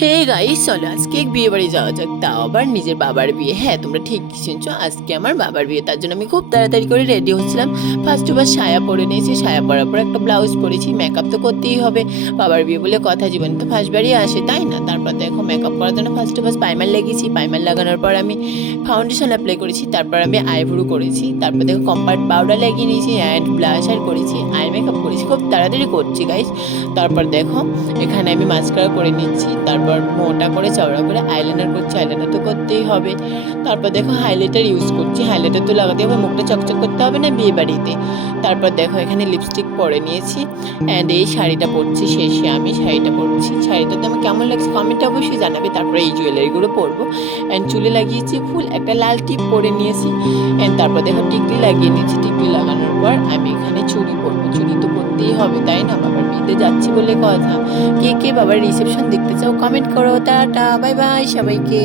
Hey guys, চলো আজকে এক বিয়ে বাড়ি যাওয়া যাক, তাও আবার নিজের বাবার বিয়ে। হ্যাঁ, তোমরা ঠিক শুনছো, আজকে আমার বাবার বিয়ে। তার জন্য আমি খুব তাড়াতাড়ি করে রেডি হচ্ছিলাম। ফার্স্ট সায়া পরে নিয়েছি, সায়া পরার পর একটা ব্লাউজ পরেছি। মেকআপ তো করতেই হবে, বাবার বিয়ে বলে কথা, জীবনে তো ফার্স্টবারই আসে, তাই না? তারপর দেখো মেকআপ করার জন্য ফার্স্ট প্রাইমার লেগেছি। প্রাইমার লাগানোর পর আমি ফাউন্ডেশন অ্যাপ্লাই করেছি, তারপর আমি আইব্রো করেছি, তারপর দেখো কম্পাক্ট পাউডার লাগিয়ে নিয়েছি অ্যান্ড ব্লাশার করেছি, আই মেকআপ করেছি। খুব তাড়াতাড়ি করছি গাইস। তারপর দেখো এখানে আমি মাস্কারা করে নিচ্ছি, তারপর মোটা করে চওড়া করে আইলাইনার করছি, আইলাইনার তো করতেই হবে। তারপর দেখো হাইলাইটার ইউজ করছি, হাইলাইটার তো লাগাতে হবে, মুখটা চকচক করতে হবে না বিয়ে বাড়িতে। তারপর দেখো এখানে লিপস্টিক পরে নিয়েছি অ্যান্ড এই শাড়িটা পরছি, শেষে আমি শাড়িটা পরছি। শাড়িটাতে আমার কেমন লাগছে কমেন্টে অবশ্যই জানাবে। তারপরে এই জুয়েলারিগুলো পরবো অ্যান্ড চুলে লাগিয়েছি ফুল, একটা লাল টিপ পরে নিয়েছি অ্যান্ড তারপর দেখো টিকলি লাগিয়ে নিয়েছি। টিকলি লাগানোর পর আমি এখানে চুড়ি পরবো, চুড়ি তো পরতেই হবে, তাই না? বাবার বিয়েতে যাচ্ছি বলে কথা। কে কে বাবার রিসেপশন দেখতে চাও কমেন্ট করো। টাটা, বাই বাই সবাইকে।